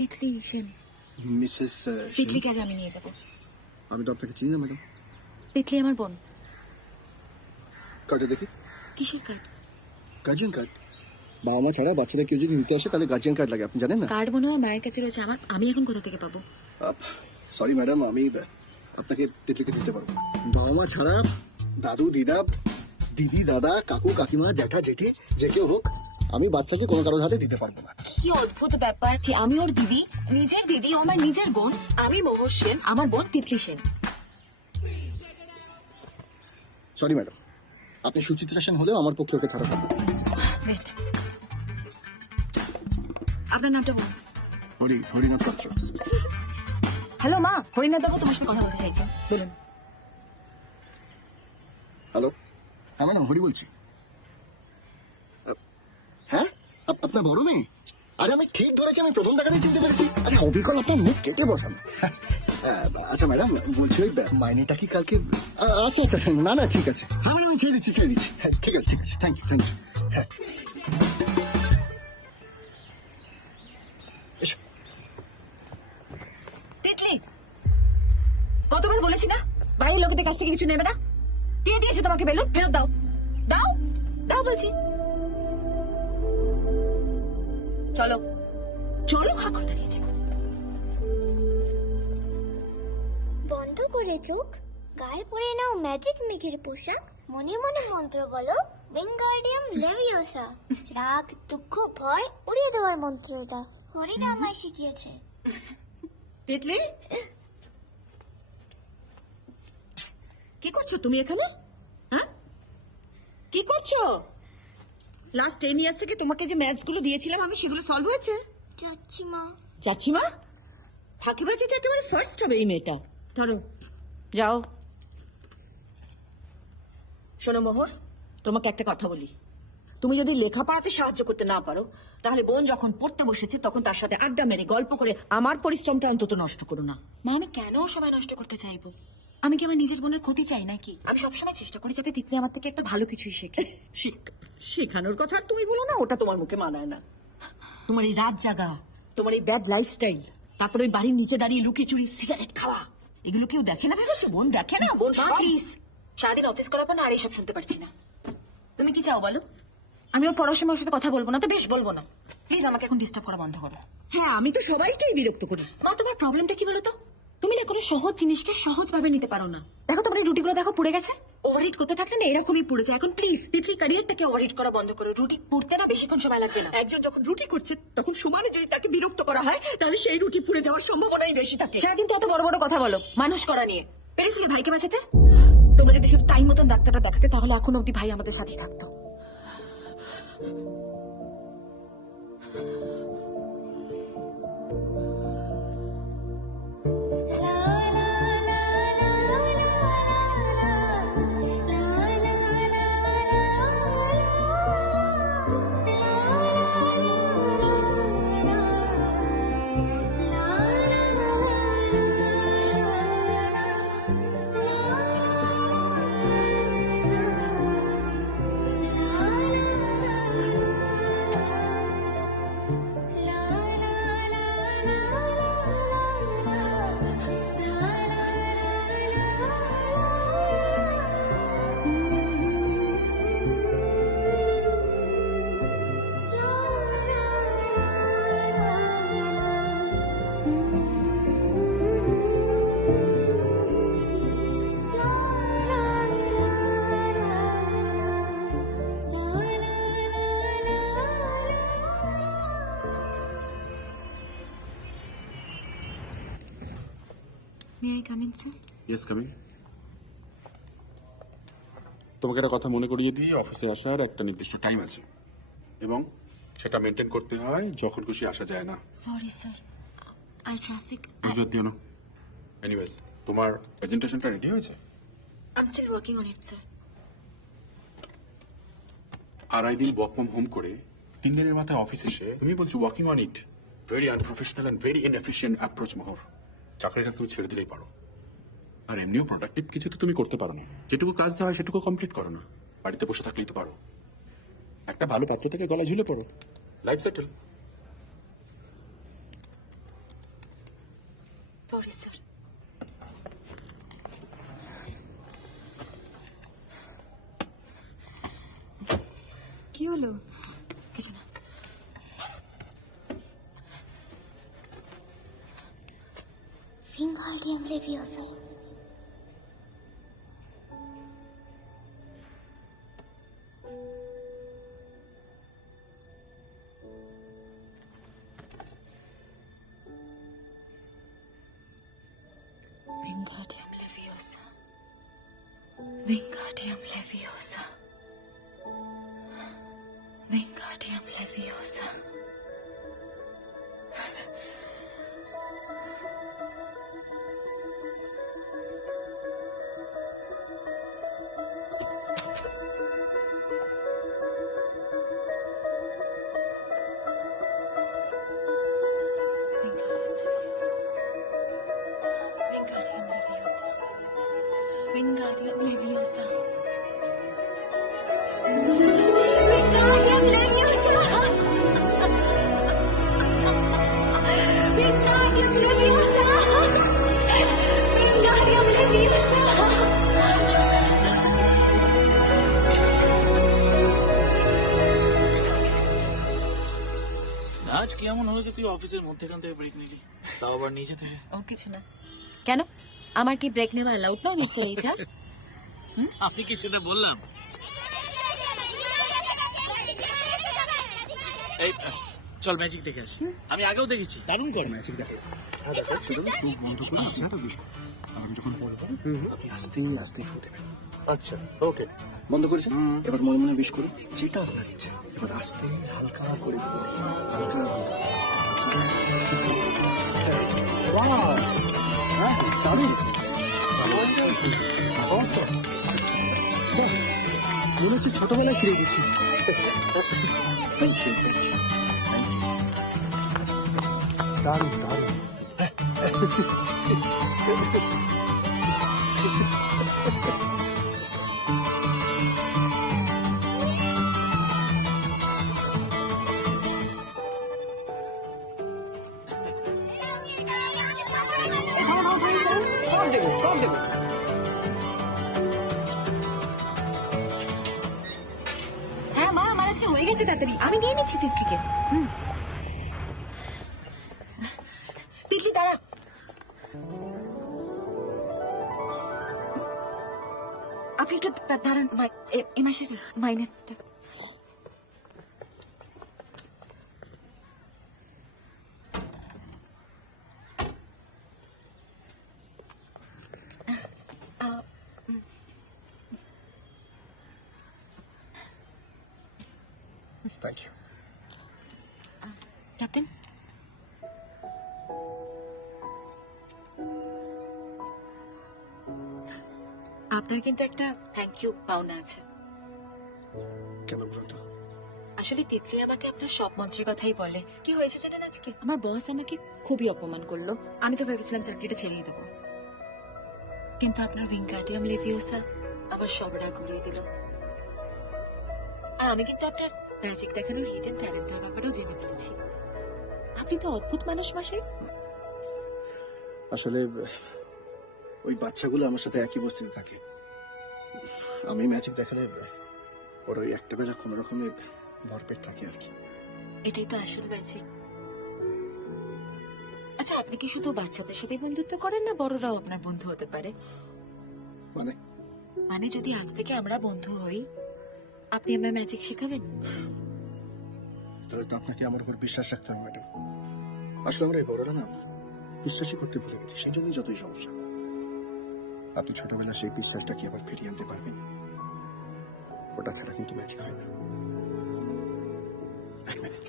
Titli Sen. Mrs তিতলিকে আজ আমি নিয়ে যাব। আমি তো আপনাকে চিনি না ম্যাডাম। তিতলি আমার বোন। কার্ডে দেখি। কিসের কার্ড? Guardian card. বাবা মা ছাড়া বাচ্চাদের কেউ যদি নিতে আসে তাহলে গার্জিয়ান কার্ড লাগে, আপনি জানেন না? কার্ড মনে হয় মায়ের কাছে রয়েছে। আমি এখন কোথা থেকে পাবো? সরি ম্যাডাম, আমি আপনাকে তিতলিকে দিতে পারবো। বাবা মা ছাড়া দাদু দিদা দিদি দাদা কাকু কাকিমা জ্যাঠা জেঠি যে কেউ হোক আমি বাচ্চাকে কোনো কারোর হাতে দিতে পারবো না। কি অদ্ভুত ব্যাপার! আমি ওর দিদি, নিজের দিদি, ও আমার নিজের বোন। আমি মোহর সেন, আমার বোন তিতলি সেন। সরি ম্যাডাম, আপনি সুচিত্রা সেন হলেও আমার পক্ষে ওকে ছাড়া পারবো। আপনার নামটা বলুন। হরিনাথ পাত্র। হ্যালো মা, হরিনাথ বাবু তোমার সাথে কথা বলতে চাইছেন, বলুন। হ্যালো, হ্যাঁ ম্যাডাম, হরি বলছি। হ্যাঁ, আপনার বড় মেয়ে? আরে আমি ঠিক ধরেছি, আমি প্রথম দেখাতে চিনতে পেরেছি। আরে অবিকল আপনার মুখ কেটে বসান। আচ্ছা ম্যাডাম, বলছি ওই মাইনেটা কি কালকে? আচ্ছা আচ্ছা, না না ঠিক আছে। হ্যাঁ ম্যাডাম, আমি ছেড়ে দিচ্ছি। হ্যাঁ ঠিক আছে থ্যাংক ইউ। হ্যাঁ এসো। তিতলি, কতবার বলেছি না বাইরের লোকেদের কাছ থেকে কিছু নেবে না? দিয়ে দিয়েছে তোমাকে বেলুন, ফেরত দাও। দাও দাও বলছি। চলো চলো, হাঁকুর দাঁড়িয়েছে। বন্ধ করে চোখ, গায়ে পরে নাও ম্যাজিক মেঘের পোশাক, মনে মনে মন্ত্র বলো উইঙ্গার্ডিয়াম লেভিওসা। রাগ দুঃখ ভয় উড়িয়ে দেওয়ার মন্ত্রটা হরিদা আমায় শিখিয়েছে। তিতলি, কি করছো তুমি এখানে? হ্যাঁ, কি করছো? লাস্ট 10 ইয়ার্স থেকে তোমাকে যে ম্যাথস গুলো দিয়েছিলাম আমি, সেগুলো সলভ হয়েছে? যাচ্ছি মা। যাচ্ছি মা? ফাঁকিবাজিতে একেবারে ফার্স্ট হবে এই মেয়েটা। ধরো, যাও। শোনো মোহর, তোমাকে একটা কথা বলি। তুমি যদি লেখাপড়াতে সাহায্য করতে না পারো, তাহলে বোন যখন পড়তে বসেছে তখন তার সাথে আড্ডা মেরে গল্প করে আমার পরিশ্রমটা অন্তত নষ্ট করো না। মা, আমি কেন সময় নষ্ট করতে চাইবো? আমি কি আমার নিজের বোনের ক্ষতি চাই নাকি? আমি সবসময় চেষ্টা করি যাতে তিতলি আমার থেকে একটা ভালো কিছুই শেখে। শেখানোর কথা আর তুমি বলো না, ওটা তোমার মুখে মানায় না। তোমার এই রাত জাগা, তোমার এই ব্যাড লাইফস্টাইল, তারপরে ওই বাড়ির নিচে দাঁড়িয়ে লুকিয়ে চুরি সিগারেট খাওয়া, এগুলো কেউ দেখে না ভেবেছো? বোন দেখে না? বোন প্লিজ, সারাদিন অফিস করার পর না আর এইসব শুনতে পারছি না। তুমি কি চাও বলো? আমি ওর পড়ার সময় ওর সাথে কথা বলবো না তো? বেশ, বলবো না। প্লিজ আমাকে এখন ডিস্টার্ব করা বন্ধ করো। হ্যাঁ, আমি তো সবাইকেই বিরক্ত করি। মা, তোমার প্রবলেমটা কি বলো তো? তুমি না কোনো সহজ জিনিসকে সহজ ভাবে নিতে পারো না। দেখো তোমার এই রুটিগুলো দেখো পুড়ে গেছে। ওভারহিট করতে থাকলে না এরকমই পুড়ে যায়। এখন প্লিজ তিতলি ক্যারিয়ারটাকে ওভারহিট করা বন্ধ করো। রুটি পুড়তে না বেশিক্ষণ সময় লাগবে না। একজন যখন রুটি করছে তখন সমানে যদি তাকে বিরক্ত করা হয় তাহলে সেই রুটি পুড়ে যাওয়ার সম্ভাবনাই বেশি থাকে। সেটা কিন্তু এত বড় বড় কথা বলো মানুষ করা নিয়ে। পেরেছিলে ভাইকে বাঁচাতে? তোমরা যদি শুধু টাইম মতন ডাক্তারটা দেখাতে তাহলে এখন অব্দি ভাই আমাদের সাথেই থাকতো। May I come in, sir? Yes coming. তোমাকে একটা কথা মনে করিয়ে দিই, অফিসে আসার একটা নির্দিষ্ট টাইম আছে এবং সেটা মেনটেন করতে হয়। যখন খুশি আসা যায় না। Sorry, sir. I traffic. বুঝতে দিও না। এনিওয়েজ, তোমার প্রেজেন্টেশনটা রেডি হয়েছে? I'm still working on it, sir. 2.5 দিন ওয়ার্ক ফ্রম হোম করে 3 দিনের মাথায় অফিস এসে তুমি বলছো working on it. Very unprofessional and very inefficient approach Mohor. চাকরিটা তুমি ছেড়ে দিলেই পারো। আর এমনিও প্রোডাক্টিভ কিছু তো তুমি করতে পারো না। যেটুকু কাজ দেওয়া হয় সেটুকু কমপ্লিট করো না। বাড়িতে বসে থাকলেই তো পারো। একটা ভালো পাত্র থেকে গলা ঝুলে পড়ো, লাইফ সেটেল। হলো? কিছু না। Wingardium Leviosa. Wingardium Leviosa. Wingardium Leviosa. Wingardium Leviosa. Wingardium Leviosa. Wingardium Leviosa. Wingardium Leviosa. Wingardium Leviosa. Wingardium Leviosa. Wingardium Leviosa. আজ কেমন হলো যে তুই অফিসের মধ্যেখান থেকে ব্রেক নিলি, তাও আবার নিয়ে যেতে? ও কিছু না। কেন, আমার কি ব্রেক নেওয়া অ্যালাউড না মিস্টার এইচআর? আমি কি সেটা বললাম? এই চল ম্যাজিক দেখে আসি, আমি আগেও দেখেছি, দারুণ করে। ম্যাজিক দেখাই। হ্যাঁ দেখো, শুধু চোখ বন্ধ করে আসে তো বেশ। আমি যখন বলবো আপনি আস্তে আস্তে ফু দেবেন। আচ্ছা ওকে, বন্ধ করেছে। এবার মনে মনে বিশ করুন, যেটা আপনার ইচ্ছে। এবার আস্তে হালকা করে ফু দিন। হালকা। Wow! হ্যাঁ, সরি। Awesome! বাহ, মনে হচ্ছে ছোটবেলায় ফিরে গেছি। Thank you. দারুণ দারুণ। হ্যাঁ মা, আমার আজকে হয়ে গেছে তাড়াতাড়ি, আমি দিয়ে নিচ্ছি তিতলিকে। তিতলি দাঁড়া। আপনি একটু দাঁড়ান, এ মাসের মাইনেটা। Thank you. ক্যাপ্টেন, আপনার কিন্তু একটা থ্যাংক ইউ পাওনা আছে। কেন বলুন তো? আসলে তিতলি আমাকে আপনার সব মন্ত্রের কথাই বলে। কি হয়েছে জানেন, আজকে আমার বস আমাকে খুবই অপমান করলো। আমি তো ভেবেছিলাম চাকরিটা ছেড়েই দেবো, কিন্তু আপনার উইঙ্গার্ডিয়াম লেভিওসা আবার সব রাগ উড়িয়ে দিল। আর আমি কিন্তু আপনার ম্যাজিক দেখানোর হিডেন ট্যালেন্টের ব্যাপারেও জেনে ফেলেছি। আপনি তো অদ্ভুত মানুষ মশাই। আসলে ওই বাচ্চাগুলো আমার সাথে একই বস্তিতে থাকে। আমি ম্যাজিক দেখালে ওর ওই একটা বেলা কোনো রকমে ভরপেট থাকে আর কি। এটাই তো আসল ম্যাজিক। আচ্ছা, আপনি কি শুধু বাচ্চাদের সাথে বন্ধুত্ব করেন, না বড়রাও আপনার বন্ধু হতে পারে? মানে মানে যদি আজ থেকে আমরা বন্ধু হই, আপনি আমায় ম্যাজিক শেখাবেন? তাহলে তো আপনাকে আমার উপর বিশ্বাস রাখতে হবে ম্যাডাম। আসলে আমরা এই বড়রা না বিশ্বাসই করতে ভুলে গেছি, সেই জন্যই যতই সমস্যা। আপনি ছোটবেলা সেই বিশ্বাসটা কি আবার ফিরিয়ে আনতে পারবেন? ওটা ছাড়া কিন্তু ম্যাজিক হয় না। এক মিনিট।